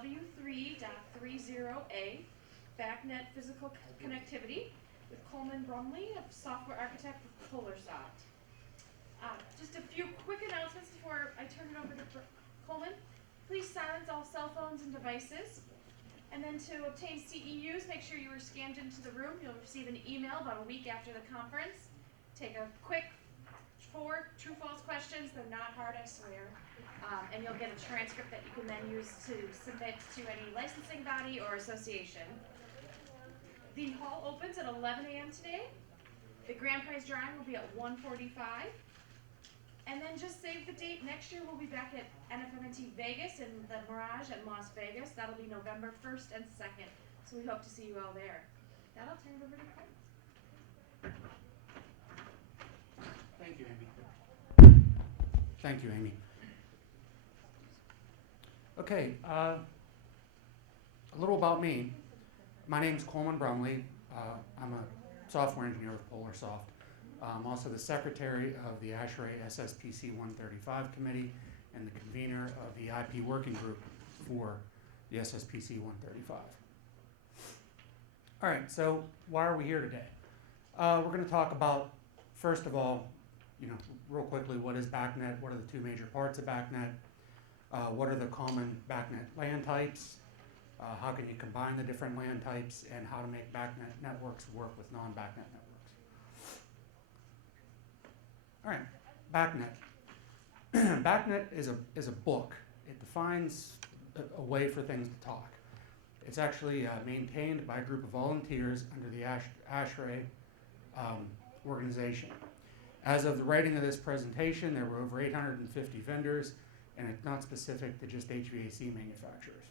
W3.30A, BACnet Physical Connectivity, with Coleman Brumley, a software architect with PolarSoft. Just a few quick announcements before I turn it over to Coleman. Please silence all cell phones and devices. And then to obtain CEUs, make sure you were scanned into the room. You'll receive an email about a week after the conference. Take a quick 4 true-false questions. They're not hard, I swear. And you'll get a transcript that you can then use to submit to any licensing body or association. The hall opens at 11 a.m. today. The grand prize drawing will be at 1:45. And then just save the date. Next year we'll be back at NFMNT Vegas in the Mirage at Las Vegas. That'll be November 1st and 2nd. So we hope to see you all there. That'll turn it over to Chris. Thank you, Amy. Thank you, Amy. Okay, a little about me. My name's Coleman Brumley. I'm a software engineer with PolarSoft. I'm also the secretary of the ASHRAE SSPC 135 committee and the convener of the IP working group for the SSPC 135. All right, so why are we here today? We're going to talk about, first of all, real quickly, what is BACnet? What are the two major parts of BACnet? What are the common BACnet LAN types? How can you combine the different LAN types, and how to make BACnet networks work with non-BACnet networks? All right, BACnet. BACnet is a book. It defines a way for things to talk. It's actually maintained by a group of volunteers under the ASHRAE organization. As of the writing of this presentation, there were over 850 vendors, and it's not specific to just HVAC manufacturers.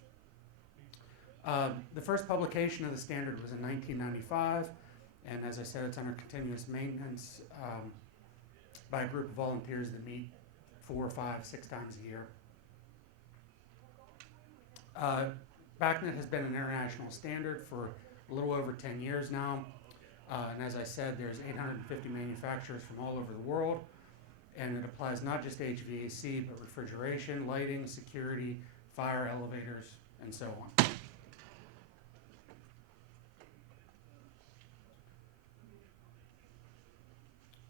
The first publication of the standard was in 1995, and as I said, it's under continuous maintenance by a group of volunteers that meet 4, 5, 6 times a year. BACnet has been an international standard for a little over 10 years now, and as I said, there's 850 manufacturers from all over the world, and it applies not just to HVAC, but refrigeration, lighting, security, fire, elevators, and so on.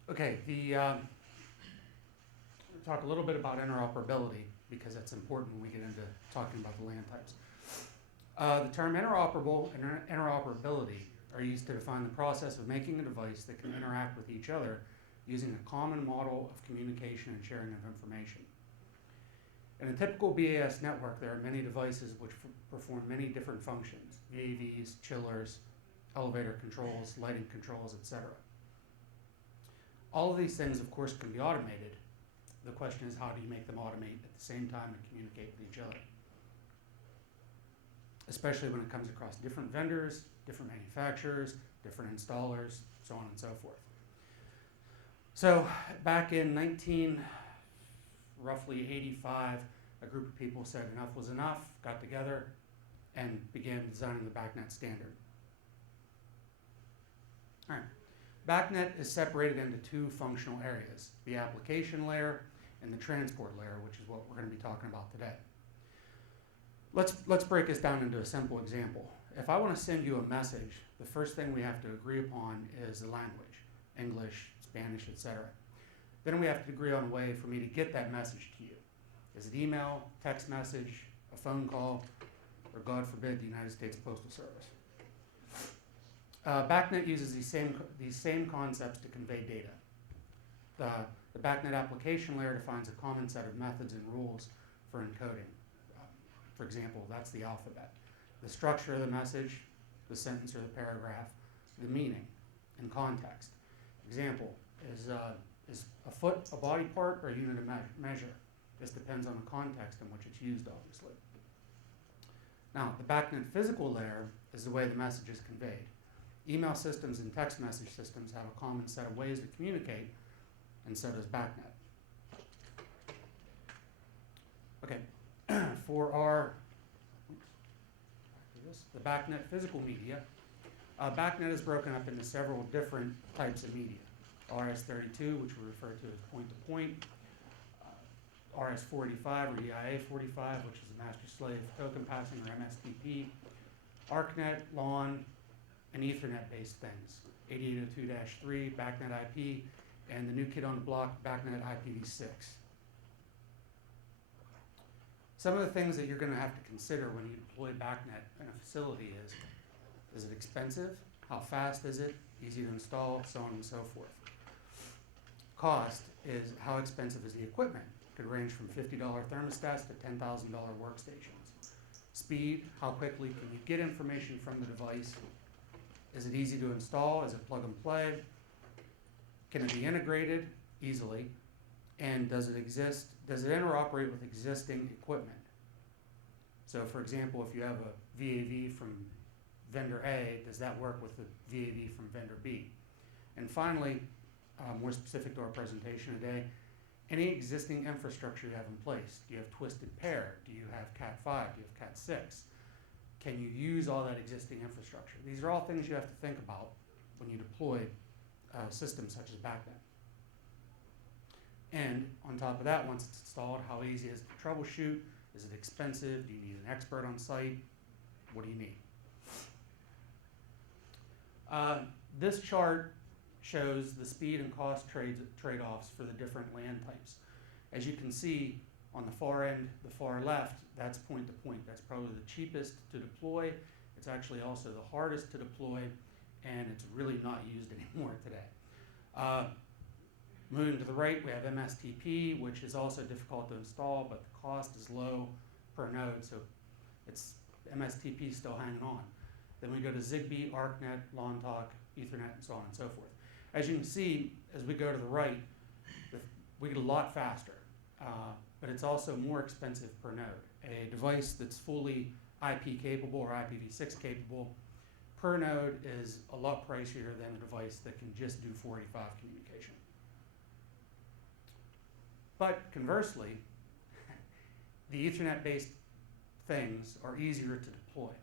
Okay, we'll talk a little bit about interoperability, because that's important when we get into talking about the LAN types. The term interoperable and interoperability are used to define the process of making a device that can interact with each other using a common model of communication and sharing of information. In a typical BAS network, there are many devices which perform many different functions: VAVs, chillers, elevator controls, lighting controls, etc. All of these things, of course, can be automated. The question is, how do you make them automate at the same time and communicate with each other? Especially when it comes across different vendors, different manufacturers, different installers, so on and so forth. So back in roughly 85, a group of people said enough was enough, got together, and began designing the BACnet standard. All right. BACnet is separated into two functional areas: the application layer and the transport layer, which is what we're going to be talking about today. Let's break this down into a simple example. If I want to send you a message, the first thing we have to agree upon is the language: English, Spanish, etc. Then we have to agree on a way for me to get that message to you. Is it email, text message, a phone call, or God forbid, the United States Postal Service? BACnet uses these same concepts to convey data. The BACnet application layer defines a common set of methods and rules for encoding. For example, that's the alphabet. The structure of the message, the sentence or the paragraph, the meaning, and context. Example, is a foot a body part or a unit of measure? This depends on the context in which it's used, obviously. Now, the BACnet physical layer is the way the message is conveyed. Email systems and text message systems have a common set of ways to communicate, and so does BACnet. Okay, for the BACnet physical media, BACnet is broken up into several different types of media. RS-32, which we refer to as point-to-point, RS-485 or EIA-45, which is the master-slave token passing, or MSTP, ArcNet, LAN, and Ethernet-based things. 8802-3, BACnet IP, and the new kid on the block, BACnet IPv6. Some of the things that you're going to have to consider when you deploy BACnet in a facility is it expensive? How fast is it? Easy to install, so on and so forth. Cost is how expensive is the equipment? It could range from $50 thermostats to $10,000 workstations. Speed, how quickly can you get information from the device? Is it easy to install? Is it plug and play? Can it be integrated easily? And does it interoperate with existing equipment? So for example, if you have a VAV from vendor A, does that work with the VAV from vendor B? And finally, more specific to our presentation today, any existing infrastructure you have in place. Do you have twisted pair? Do you have Cat5? Do you have Cat6? Can you use all that existing infrastructure? These are all things you have to think about when you deploy systems such as BACnet. And on top of that, once it's installed, how easy is it to troubleshoot? Is it expensive? Do you need an expert on site? What do you need? This chart shows the speed and cost trade-offs for the different LAN types. As you can see on the far end, the far left, that's point-to-point. That's probably the cheapest to deploy. It's actually also the hardest to deploy, and it's really not used anymore today. Moving to the right, we have MSTP, which is also difficult to install, but the cost is low per node, so it's MSTP still hanging on. Then we go to Zigbee, ArcNet, LAN Talk, Ethernet, and so on and so forth. As you can see, as we go to the right, we get a lot faster, but it's also more expensive per node. A device that's fully IP capable or IPv6 capable per node is a lot pricier than a device that can just do 485 communication. But conversely, the Ethernet-based things are easier to deploy.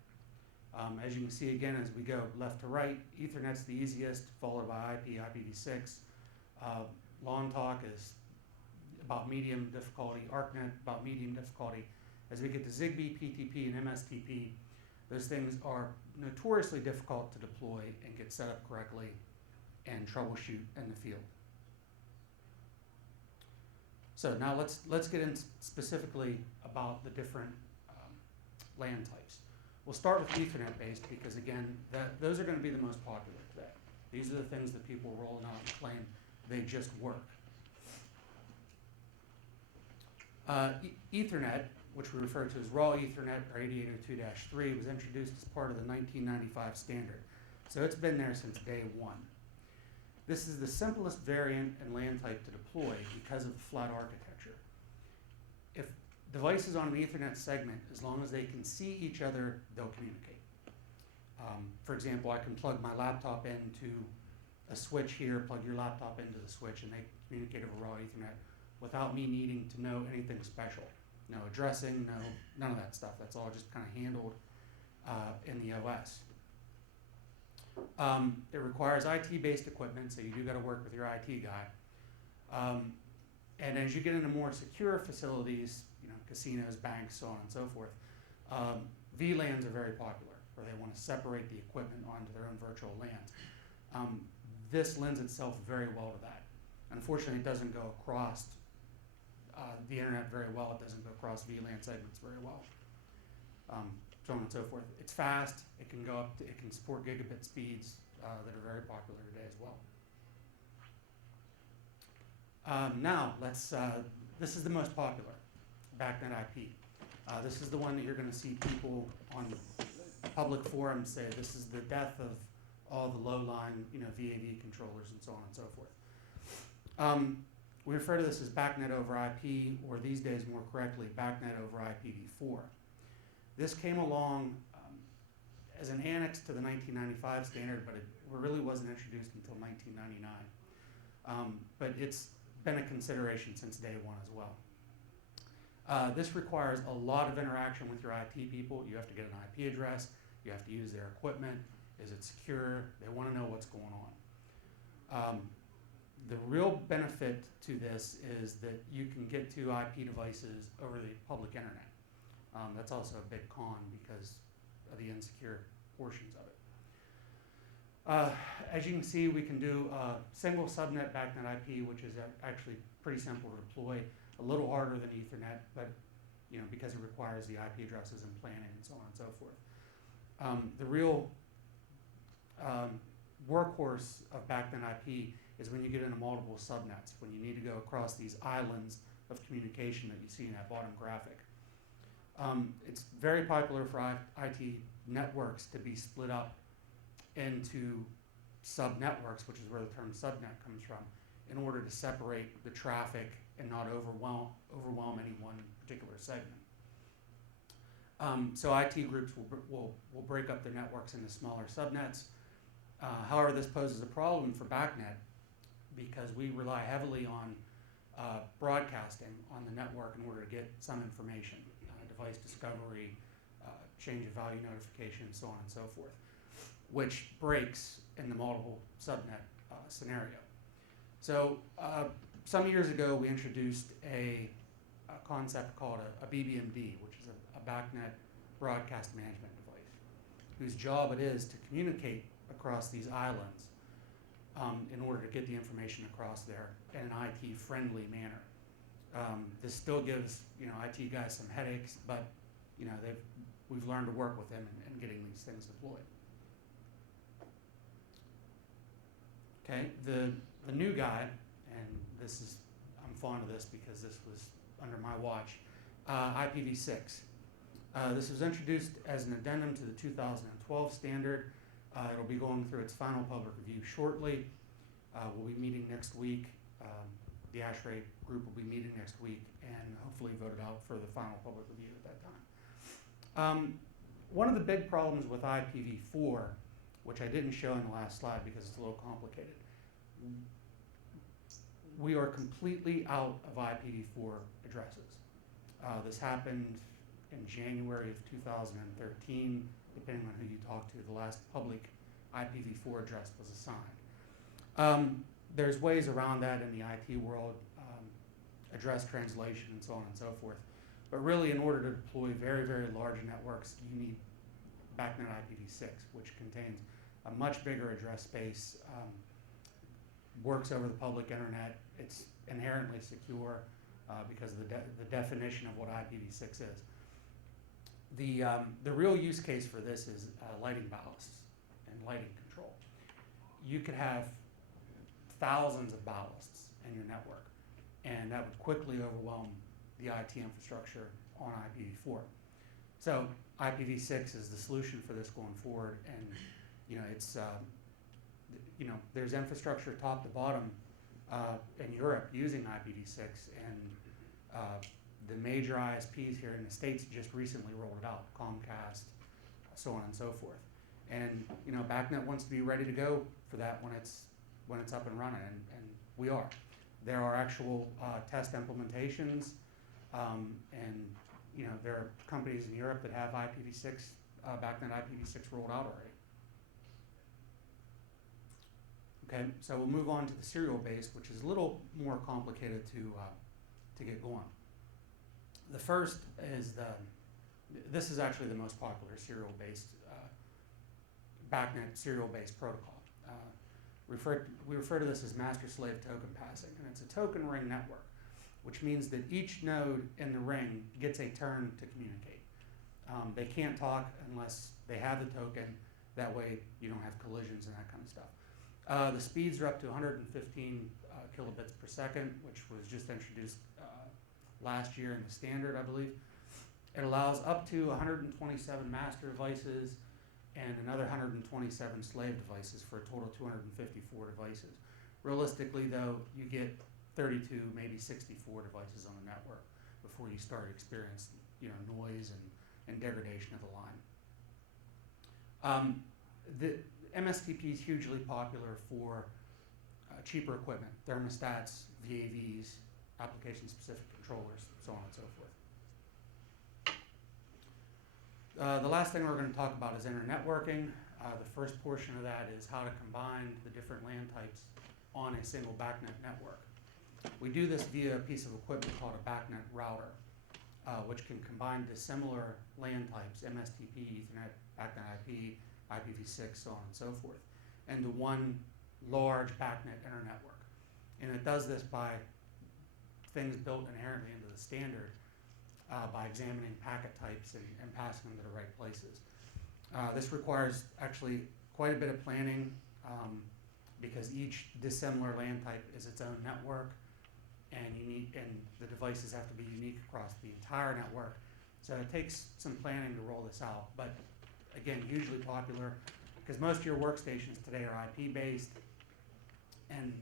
As you can see again, as we go left to right, Ethernet's the easiest, followed by IP, IPv6. LAN Talk is about medium difficulty, ArcNet about medium difficulty. As we get to Zigbee, PTP, and MSTP, those things are notoriously difficult to deploy and get set up correctly and troubleshoot in the field. So now let's get into specifically about the different LAN types. We'll start with Ethernet-based because, again, those are going to be the most popular today. These are the things that people are rolling out and claim they just work. Ethernet, which we refer to as raw Ethernet or 8802-3, was introduced as part of the 1995 standard. So it's been there since day one. This is the simplest variant and LAN type to deploy because of the flat architecture. If devices on an Ethernet segment, as long as they can see each other, they'll communicate. For example, I can plug my laptop into a switch here, plug your laptop into the switch, and they communicate over raw Ethernet without me needing to know anything special. No addressing, none of that stuff. That's all just kind of handled in the OS. It requires IT-based equipment, so you do got to work with your IT guy. And as you get into more secure facilities, casinos, banks, so on and so forth, VLANs are very popular, where they want to separate the equipment onto their own virtual LANs. This lends itself very well to that. Unfortunately, it doesn't go across the internet very well. It doesn't go across VLAN segments very well. So on and so forth. It's fast. It can go up to, it can support gigabit speeds that are very popular today as well. Now this is the most popular, BACnet IP. This is the one that you're going to see people on public forums say this is the death of all the low-line, VAV controllers and so on and so forth. We refer to this as BACnet over IP, or these days more correctly, BACnet over IPv4. This came along as an annex to the 1995 standard, but it really wasn't introduced until 1999. But it's been a consideration since day one as well. This requires a lot of interaction with your IT people. You have to get an IP address. You have to use their equipment. Is it secure? They want to know what's going on. The real benefit to this is that you can get to IP devices over the public internet. That's also a big con because of the insecure portions of it. As you can see, we can do a single subnet BACnet IP, which is actually pretty simple to deploy, a little harder than Ethernet, but because it requires the IP addresses and planning and so on and so forth. The real workhorse of BACnet IP is when you get into multiple subnets, when you need to go across these islands of communication that you see in that bottom graphic. It's very popular for IT networks to be split up into subnetworks, which is where the term subnet comes from, in order to separate the traffic and not overwhelm any one particular segment. So IT groups will break up their networks into smaller subnets. However, this poses a problem for BACnet because we rely heavily on broadcasting on the network in order to get some information, device discovery, change of value notification, so on and so forth, which breaks in the multiple subnet scenario. So some years ago, we introduced a concept called a BBMD, which is a BACnet broadcast management device, whose job it is to communicate across these islands in order to get the information across there in an IT-friendly manner. This still gives IT guys some headaches, but we've learned to work with them in getting these things deployed. Okay, the new guy, and I'm fond of this because this was under my watch, IPv6. This was introduced as an addendum to the 2012 standard. It'll be going through its final public review shortly. We'll be meeting next week. The ASHRAE group will be meeting next week and hopefully vote it out for the final public review at that time. One of the big problems with IPv4, which I didn't show in the last slide because it's a little complicated, we are completely out of IPv4 addresses. This happened in January of 2013, depending on who you talk to. The last public IPv4 address was assigned. There's ways around that in the IT world, address translation and so on and so forth. But really, in order to deploy very, very large networks, you need BACnet IPv6, which contains a much bigger address space, works over the public internet. It's inherently secure because of the definition of what IPv6 is. The real use case for this is lighting ballasts and lighting control. You could have thousands of ballasts in your network, and that would quickly overwhelm the IT infrastructure on IPv4. So IPv6 is the solution for this going forward, and it's there's infrastructure top to bottom in Europe using IPv6, and the major ISPs here in the States just recently rolled it out, Comcast, so on and so forth. And BACnet wants to be ready to go for that when it's up and running, and we are. There are actual test implementations, and there are companies in Europe that have IPv6, BACnet IPv6 rolled out already. Okay, so we'll move on to the serial based, which is a little more complicated to get going. The first is this is actually the most popular serial based BACnet serial based protocol. We refer to this as master-slave token passing, and it's a token ring network, which means that each node in the ring gets a turn to communicate. They can't talk unless they have the token. That way you don't have collisions and that kind of stuff. The speeds are up to 115 kilobits per second, which was just introduced last year in the standard, I believe. It allows up to 127 master devices and another 127 slave devices for a total of 254 devices. Realistically, though, you get 32, maybe 64 devices on the network before you start experiencing noise and degradation of the line. The MSTP is hugely popular for cheaper equipment, thermostats, VAVs, application-specific controllers, so on and so forth. The last thing we're going to talk about is internetworking. The first portion of that is how to combine the different LAN types on a single BACnet network. We do this via a piece of equipment called a BACnet router, which can combine dissimilar LAN types, MSTP, Ethernet, BACnet IP, IPv6, so on and so forth, into one large BACnet internetwork. And it does this by things built inherently into the standard, by examining packet types and passing them to the right places. This requires actually quite a bit of planning, because each dissimilar LAN type is its own network, and the devices have to be unique across the entire network. So it takes some planning to roll this out, but again, hugely popular, because most of your workstations today are IP based, and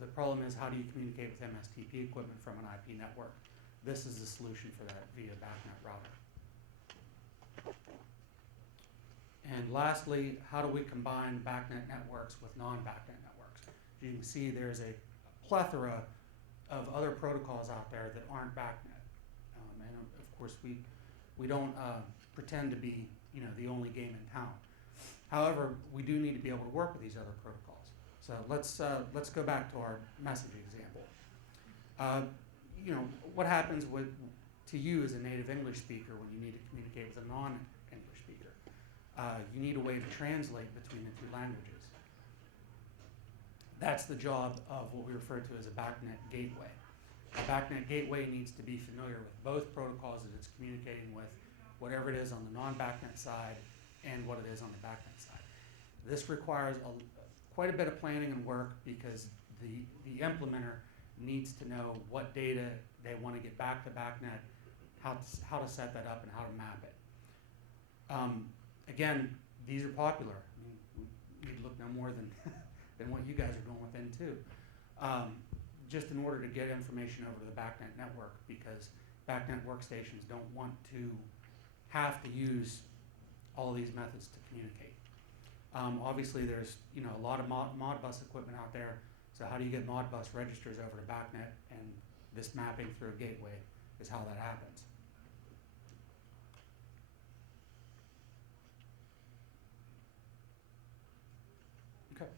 the problem is, how do you communicate with MSTP equipment from an IP network? This is the solution for that via BACnet router. And lastly, how do we combine BACnet networks with non-BACnet networks? As you can see, there's a plethora of other protocols out there that aren't BACnet. And of course, we don't pretend to be the only game in town. However, we do need to be able to work with these other protocols. So let's go back to our message example. What happens to you as a native English speaker when you need to communicate with a non-English speaker? You need a way to translate between the two languages. That's the job of what we refer to as a BACnet gateway. A BACnet gateway needs to be familiar with both protocols that it's communicating with, whatever it is on the non-BACnet side and what it is on the BACnet side. This requires quite a bit of planning and work, because the implementer needs to know what data they want to get back to BACnet, how to set that up, and how to map it. Again, these are popular. I mean, you'd look no more than what you guys are doing within too. Just in order to get information over to the BACnet network, because BACnet workstations don't want to have to use all these methods to communicate. Obviously, there's a lot of Modbus equipment out there. So how do you get Modbus registers over to BACnet? And this mapping through a gateway is how that happens. Okay.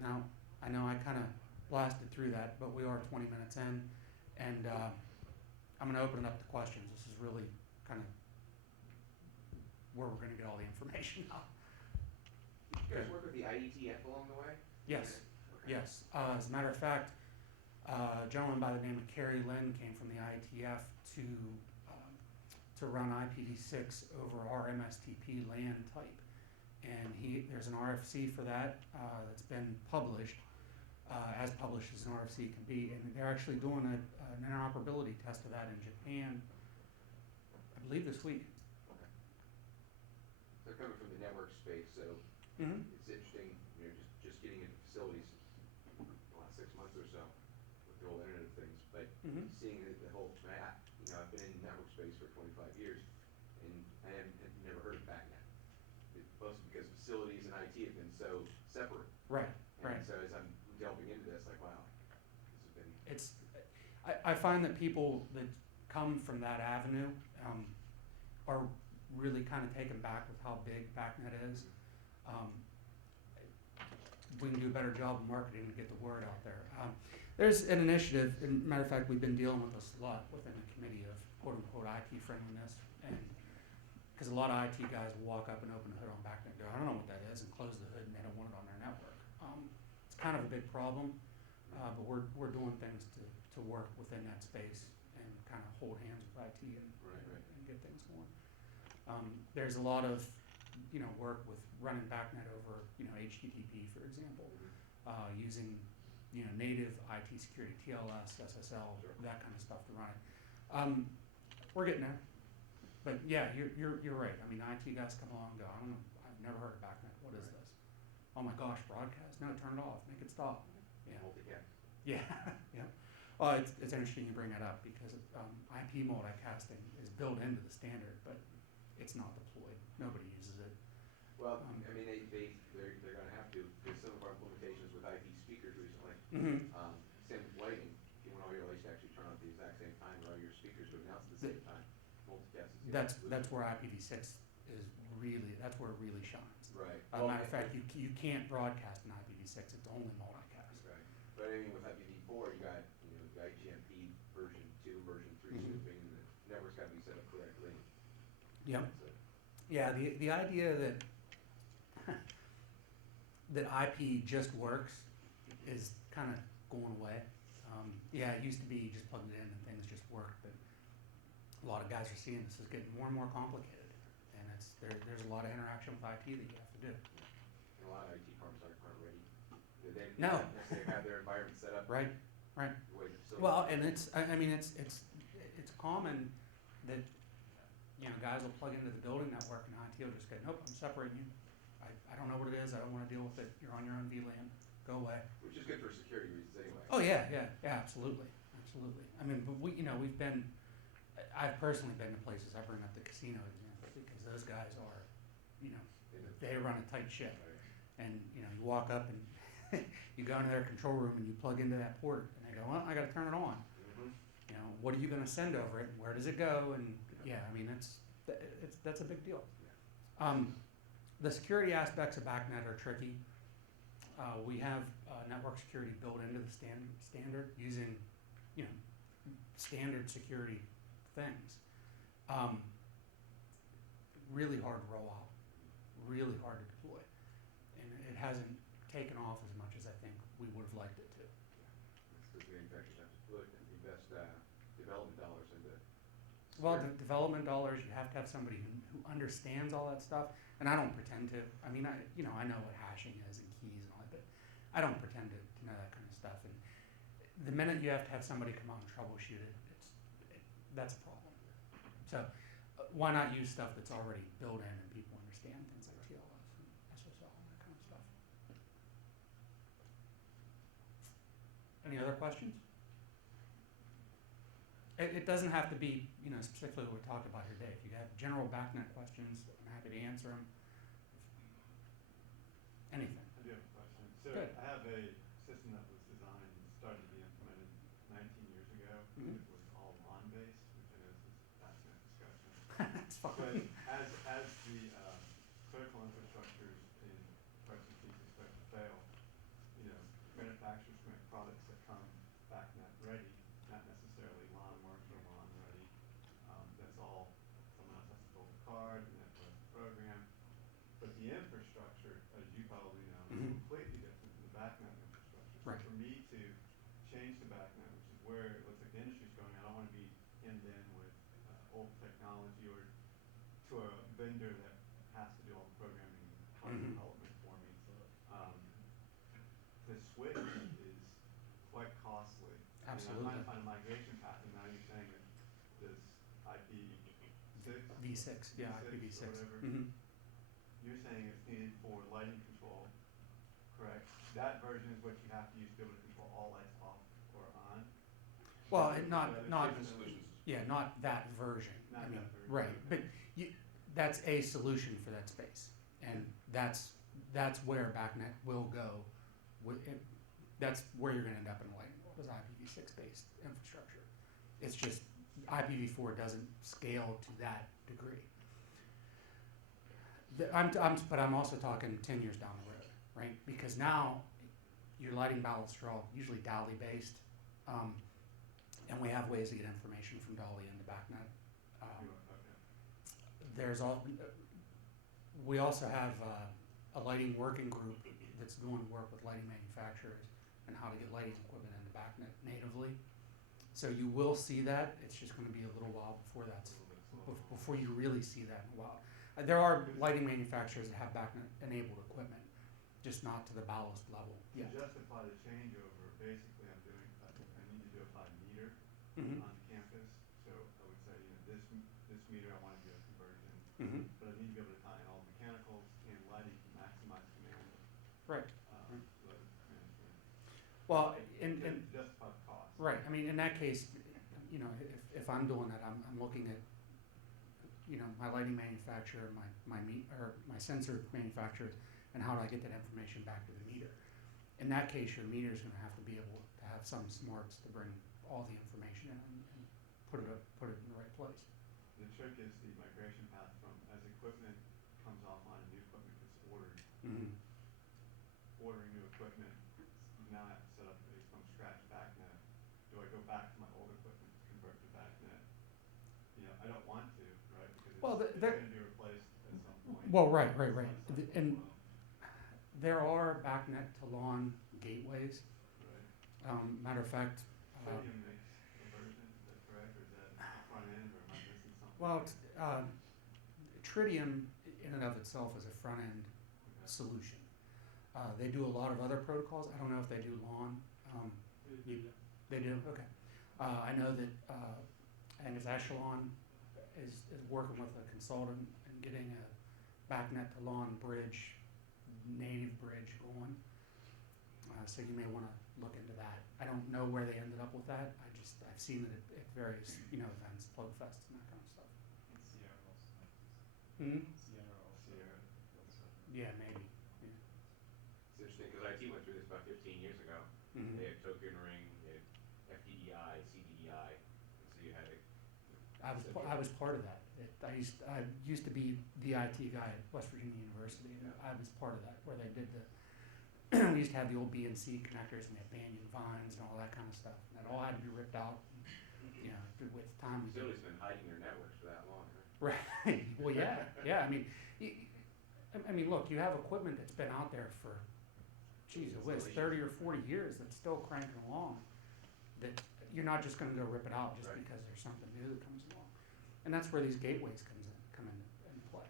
Now, I know I kind of blasted through that, but we are 20 minutes in, and I'm going to open it up to questions. This is really kind of where we're going to get all the information out. You guys work with the IETF along the way? Yes. Okay. Yes. As a matter of fact, a gentleman by the name of Kerry Lynn came from the IETF to run IPv6 over our MSTP LAN type, and there's an RFC for that that's been published, as published as an RFC can be, and they're actually doing an interoperability test of that in Japan, I believe this week. Okay. They're coming from the network space, so Mm-hmm. it's interesting, just getting into facilities the last 6 months or so with the whole Internet of Things, but Mm-hmm. seeing the whole, I've been in network space for 25 years, and I had never heard of BACnet. Mostly because facilities and IT have been so separate. Right. And Right. so as I'm delving into this, like, wow, this has been. I find that people that come from that avenue are really kind of taken back with how big BACnet is. We can do a better job of marketing to get the word out there. There's an initiative, and matter of fact, we've been dealing with this a lot within the committee of quote-unquote IT friendliness, and because a lot of IT guys will walk up and open the hood on BACnet and go, I don't know what that is, and close the hood, and they don't want it on their network. It's kind of a big problem, but we're doing things to work within that space and kind of hold hands with IT and get things going. There's a lot of work with running BACnet over HTTP, for example, using native IT security, TLS, SSL, that kind of stuff to run it. We're getting there, but yeah, you're right. I mean, IT guys come along and go, I don't know, I've never heard of BACnet. What is this? Oh my gosh, broadcast? No, turn it off. Make it stop. Yeah. Yeah. Yeah. Well, it's interesting you bring that up, because IP multicasting is built into the standard, but it's not deployed. Nobody uses it. Well, I mean, they're going to have to, because some of our implementations with IP speakers recently, Mm-hmm. same with lighting, you want all your lights to actually turn on at the exact same time, or all your speakers to announce at the same time. Multicast is That's where IPv6 is really, that's where it really shines. Right. Matter of fact, you can't broadcast an IPv6, it's only multicast. Right. But I mean, with IPv4, you got, the IGMP version 2, version 3 Mhm. shipping, and the network's gotta be set up correctly. Yep. So, Yeah, the idea that that IP just works is kind of going away. Yeah, it used to be you just plugged it in and things just worked, but a lot of guys are seeing this is getting more and more complicated, and there's a lot of interaction with IP that you have to do. and a lot of IT firms aren't ready. They No. don't necessarily have their environment set up. Right. The way the facility. Well, and I mean it's common that guys will plug into the building network and IT will just go, nope, I'm separating you. I don't know what it is. I don't want to deal with it. You're on your own VLAN. Go away. Which is good for security reasons anyway. Oh yeah, absolutely. I mean, but we've been. I've personally been to places. I bring up the casino example because those guys are, they run a tight ship, Right. and you walk up and you go into their control room and you plug into that port and they go, well, I got to turn it on. Mm-hmm. What are you going to send over it? And where does it go? And yeah, I mean that's a big deal. The security aspects of BACnet are tricky. We have network security built into the standard using, standard security things. Really hard to roll out, really hard to deploy, and it hasn't taken off as much as I think we would have liked it to. That's because manufacturers have to put and invest development dollars into. Well, the development dollars, you have to have somebody who understands all that stuff, and I don't pretend to. I mean, I know what hashing is and keys and all that, but I don't pretend to know that kind of stuff. And the minute you have to have somebody come out and troubleshoot it, that's a problem. So why not use stuff that's already built in and people understand things like TLS and SSL and that kind of stuff. Any other questions? It doesn't have to be, specifically what we talked about here today. If you have general BACnet questions, I'm happy to answer them. Anything. I do have a question. So Good. I have a system that was designed and started to be implemented 19 years ago. Mhm. It was all LAN based, which I know is a fascinating discussion. That's But fine. as the critical infrastructures in parts and pieces start to fail, manufacturers make products that come BACnet ready, not necessarily LAN works or LAN ready. That's all someone else has to build the card and then has to program. But the infrastructure, as you probably know, is Mhm. completely different than the BACnet infrastructure. So Right. for me to change to BACnet, which is where it looks like the industry's going, I don't want to be hemmed in with old technology or to a vendor that has to do all the programming and hardware Mhm. development for me. The switch is quite costly. Absolutely. And I'm trying to find a migration path, and now you're saying that this IP6, V6, yeah, or IPv6. whatever, Mhm. you're saying it's needed for lighting control, correct? That version is what you have to use to be able to control all lights off or on? Well, Different not Different solutions. yeah, not that version. Not I mean, that version, right, okay. but that's a solution for that space, and that's where BACnet will go. That's where you're going to end up in the lighting world, is IPv6 based infrastructure. It's just IPv4 doesn't scale to that degree. But I'm also talking 10 years down the road, right? Because now your lighting ballasts are all usually DALI based, and we have ways to get information from DALI into BACnet. Okay. We also have a lighting working group that's going to work with lighting manufacturers and how to get lighting equipment into BACnet natively. So you will see that. It's just going to be a little while before before you really see that in a while. There are lighting manufacturers that have BACnet enabled equipment, just not to the ballast level. To justify the changeover, basically I need to do it by meter Mhm. on campus. So I would say, this meter I want to do a conversion, Mhm. but I need to be able to tie in all mechanicals and lighting to maximize command. Right. Load management. Well, To justify the cost. right. I mean, in that case, if I'm doing that, I'm looking at, my lighting manufacturer, my sensor manufacturers, and how do I get that information back to the meter. In that case, your meter is going to have to be able to have some smarts to bring all the information in and put it in the right place. The trick is the migration path from as equipment comes offline, new equipment gets ordered. Mhm. Ordering new equipment, you now have to set up a from scratch BACnet. Do I go back to my old equipment to convert to BACnet? You know, I don't want to, right? Because Well, it's gonna be replaced at some point. Well, right. Its life cycle And will, there are BACnet to LAN gateways. right? Matter of fact, Tritium makes a version, is that correct, or is that the front end, or am I missing something? well, Tritium in and of itself is a front end Okay. solution. They do a lot of other protocols. I don't know if they do LAN. They do? Okay. I know that, and as Echelon is working with a consultant and getting a BACnet to LAN bridge, native bridge going. So you may want to look into that. I don't know where they ended up with that. I've seen it at various, events, plug fests and that kind of stuff. Sierra also might use Hmm? Sierra also. Sierra, also. Yeah, maybe. Yeah. It's interesting, because IT went through this about 15 years ago. Mhm. They had token ring, they had FDDI, CDDI, and so you had a. I was part of that. I used to be the IT guy at West Virginia University, and I was part of that, where they did the, we used to have the old BNC connectors, and we had banyan vines and all that kind of stuff, and that all had to be ripped out, with time. Facility's been hiding their networks for that long, huh? Right, well, yeah, I mean, look, you have equipment that's been out there for, geez, it was 30 or 40 years that's still cranking along, that you're not just gonna go rip it out just Right. because there's something new that comes along. And that's where these gateways come into play.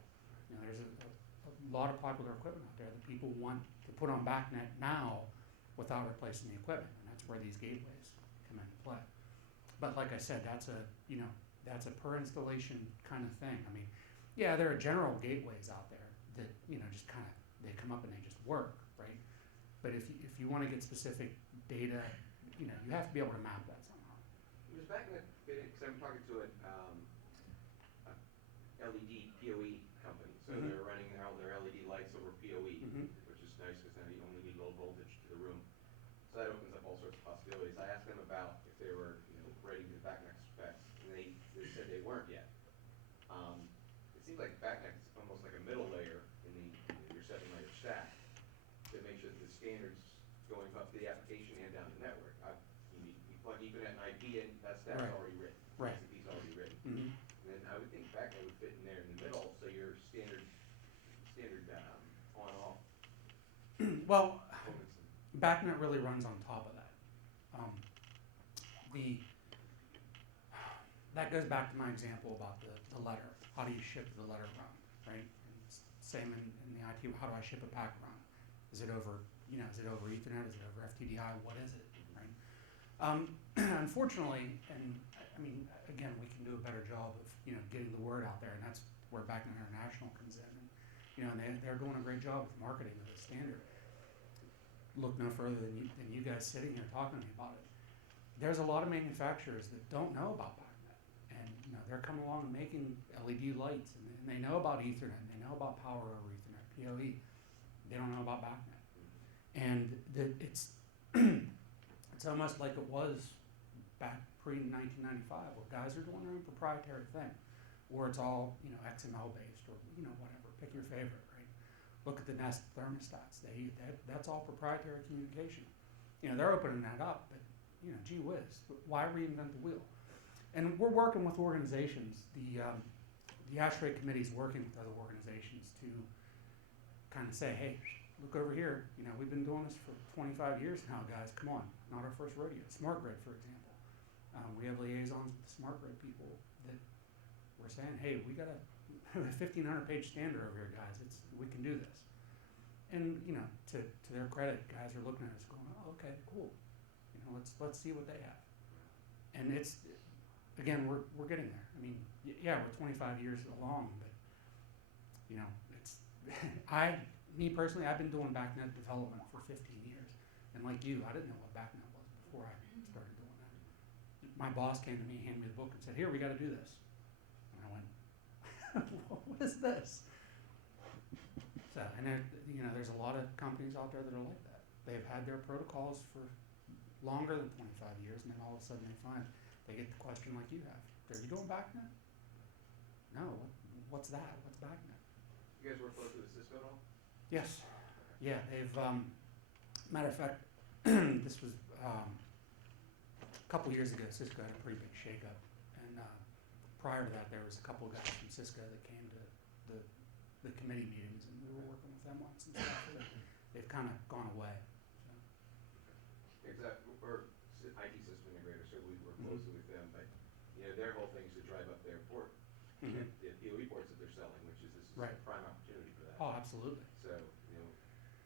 There's a lot of popular equipment out there that people want to put on BACnet now without replacing the equipment, and that's where these gateways come into play. But like I said, that's a per installation kind of thing. I mean, yeah, there are general gateways out there that, just kind of, they come up and they just work, right? But if you want to get specific data, you have to be able to map that somehow. Was BACnet fitted, because I'm talking to a LED PoE company, so Mhm. they're running all their LED lights over PoE, Mhm. which is nice because now you only need low voltage to the room. So that opens up all sorts of possibilities. I asked them about if they were, ready to BACnet specs, and they said they weren't yet. It seems like BACnet is almost like a middle layer in your 7-layer stack to make sure that the standards going up to the application and down the network. You plug Ethernet and IP in, that's Right. already written. Right. TCP's already written. Mhm. And then I would think BACnet would fit in there in the middle, so your standard on-off Well, components. BACnet really runs on top of that. That goes back to my example about the letter. How do you ship the letter run, right? And same in the IT. How do I ship a packet run? Is it over Ethernet? Is it over FTDI? What is it, right? Unfortunately, and I mean, again, we can do a better job of getting the word out there, and that's where BACnet International comes in. And they're doing a great job of marketing of the standard. Look no further than you guys sitting here talking to me about it. There's a lot of manufacturers that don't know about BACnet, and they're coming along and making LED lights, and they know about Ethernet, and they know about power over Ethernet, PoE. They don't know about BACnet, and it's it's almost like it was back pre-1995, where guys are doing their own proprietary thing, or it's all XML based, or whatever. Pick your favorite, right? Look at the Nest thermostats. That's all proprietary communication. They're opening that up, but gee whiz, why reinvent the wheel? And we're working with organizations. The ASHRAE committee is working with other organizations to kind of say, hey, look over here. We've been doing this for 25 years now, guys. Come on, not our first rodeo. Smart grid, for example. We have liaisons with the smart grid people that we're saying, hey, we got a 1,500-page standard over here, guys. We can do this. And to their credit, guys are looking at us going, oh, okay, cool. Let's see what they have. And it's, again, we're getting there. I mean, yeah, we're 25 years along, but it's me personally, I've been doing BACnet development for 15 years, and like you, I didn't know what BACnet was before I started doing that. My boss came to me, handed me the book, and said, "Here, we got to do this." And I went, "What is this?" So, and there's a lot of companies out there that are like that. They've had their protocols for longer than 25 years, and then all of a sudden they get the question like you have. Are you doing BACnet? No. What's that? What's BACnet? You guys work closely with Cisco at all? Yes, yeah, they've, matter of fact, this was, a couple years ago, Cisco had a pretty big shakeup. And, prior to that, there was a couple of guys from Cisco that came to the committee meetings, and we were working with them on some stuff. They've kind of gone away. Exactly, we're IT system integrator, so we work Mhm. closely with them, but, you know, their whole thing is to drive up their port, Mhm. the PoE ports that they're selling, which is, this is Right. a prime opportunity for that. Oh, absolutely. So, you know,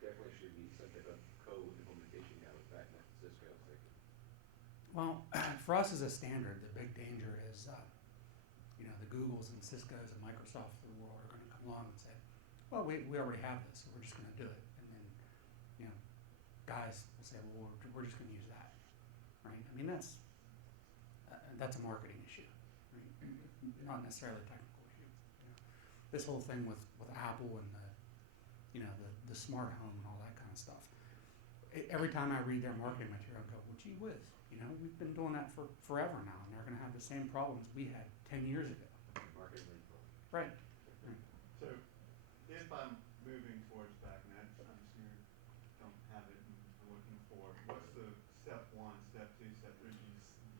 definitely should be some type of co-implementation now with BACnet and Cisco, so. Well, for us as a standard, the big danger is, you know, the Googles and Ciscos and Microsofts of the world are gonna come along and say, well, we already have this, so we're just gonna do it. And then, you know, guys will say, well, we're just gonna use that, right? I mean, that's a marketing issue, right? Not necessarily a technical issue. You know, this whole thing with Apple and you know, the smart home and all that kind of stuff. Every time I read their marketing material, I go, well, gee whiz, you know, we've been doing that for forever now, and they're gonna have the same problems we had 10 years ago. Marketing lead for. Right. So if I'm moving towards BACnet, I'm sure you don't have it and I'm looking for, what's the step 1, step 2, step 3? Do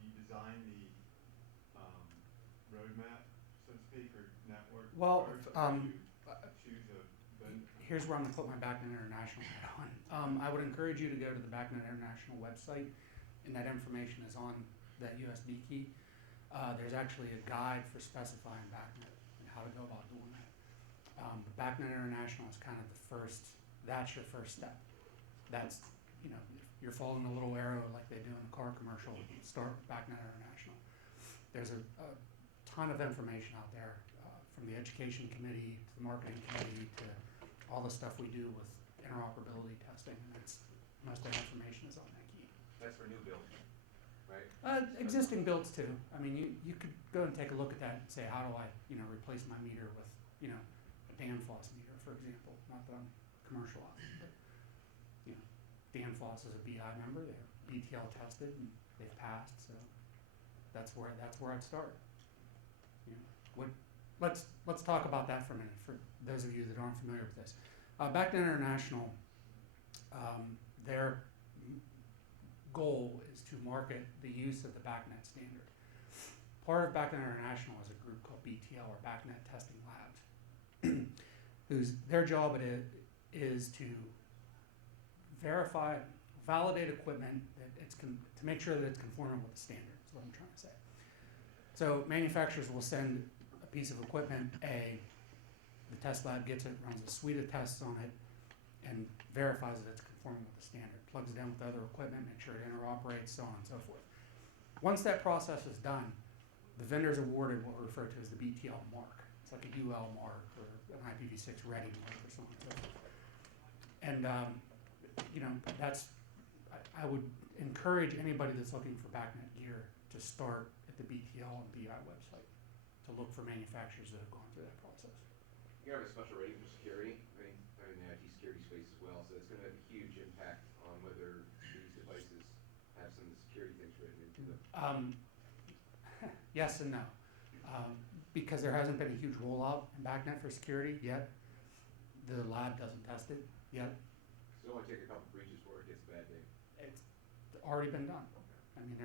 you design the roadmap, so to speak, or network? Well, first, or do you choose a vendor? Here's where I'm gonna put my BACnet International hat on. I would encourage you to go to the BACnet International website, and that information is on that USB key. There's actually a guide for specifying BACnet and how to go about doing that. But BACnet International is kind of the first, that's your first step. That's, you know, if you're following the little arrow like they do in the car commercial, start with BACnet International. There's a ton of information out there, from the education committee to the marketing committee to all the stuff we do with interoperability testing, and that's, most of the information is on that key. That's for new builds, right? Existing builds too. I mean, you could go and take a look at that and say, how do I, you know, replace my meter with, you know, a Danfoss meter, for example. Not that I'm commercializing, but, you know, Danfoss is a BI member. They're BTL tested and they've passed, so that's where I'd start. You know, let's talk about that for a minute, for those of you that aren't familiar with this. BACnet International, their goal is to market the use of the BACnet standard. Part of BACnet International is a group called BTL, or BACnet Testing Labs, whose their job is to verify, validate equipment that to make sure that it's conforming with the standard. Is what I'm trying to say. So manufacturers will send a piece of equipment, the test lab gets it, runs a suite of tests on it, and verifies that it's conforming with the standard, plugs it in with other equipment, make sure it interoperates, so on and so forth. Once that process is done, the vendor is awarded what we refer to as the BTL mark. It's like a UL mark or an IPv6 ready mark or so on and so forth. And you know, I would encourage anybody that's looking for BACnet gear to start at the BTL and BI website to look for manufacturers that have gone through that process. You have a special rating for security, I mean, in the IT security space as well, so it's gonna have a huge impact on whether these devices have some of the security things written into them. Yes and no. Because there hasn't been a huge rollout in BACnet for security yet. The lab doesn't test it yet. So it'll only take a couple breaches before it gets a bad name. It's already been done. I mean,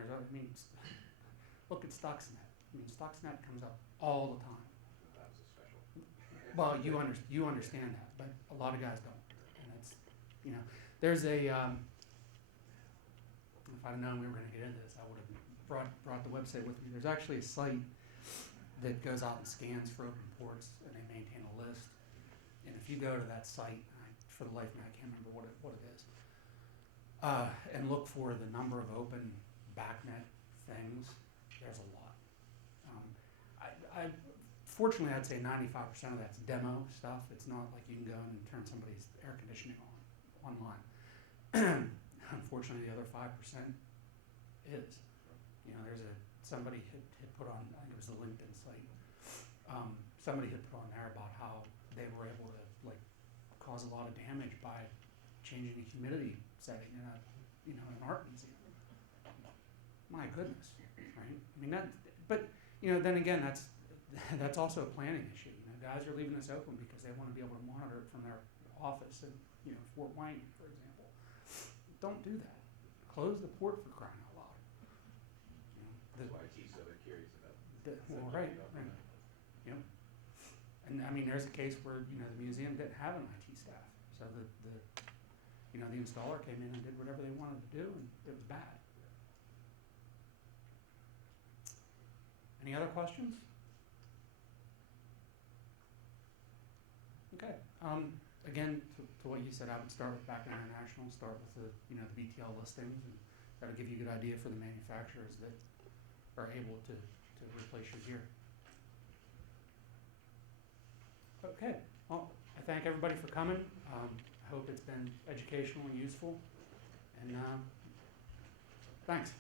look at Stuxnet. I mean, Stuxnet comes up all the time. That was a special. Well, you understand that, but a lot of guys don't. And it's, you know, there's a, if I'd known we were gonna get into this, I would have brought the website with me. There's actually a site that goes out and scans for open ports, and they maintain a list. And if you go to that site, for the life of me, I can't remember what it is, and look for the number of open BACnet things, there's a lot. Fortunately, I'd say 95% of that's demo stuff. It's not like you can go and turn somebody's air conditioning on online. Unfortunately, the other 5% is. You know, somebody had put on, I think it was the LinkedIn site, somebody had put on there about how they were able to cause a lot of damage by changing the humidity setting in an art museum. My goodness, right? I mean but then again, that's also a planning issue. You know, guys are leaving this open because they want to be able to monitor it from their office in, Fort Wayne, for example. Don't do that. Close the port for crying out loud. That's why IT so they're curious about. Well, right. Yep. And I mean, there's a case where, the museum didn't have an IT staff. So the installer came in and did whatever they wanted to do, and it was bad. Any other questions? Okay. Again, to what you said, I would start with BACnet International, start with the BTL listings, and that'll give you a good idea for the manufacturers that are able to replace your gear. Okay. Well, I thank everybody for coming. I hope it's been educational and useful. And thanks.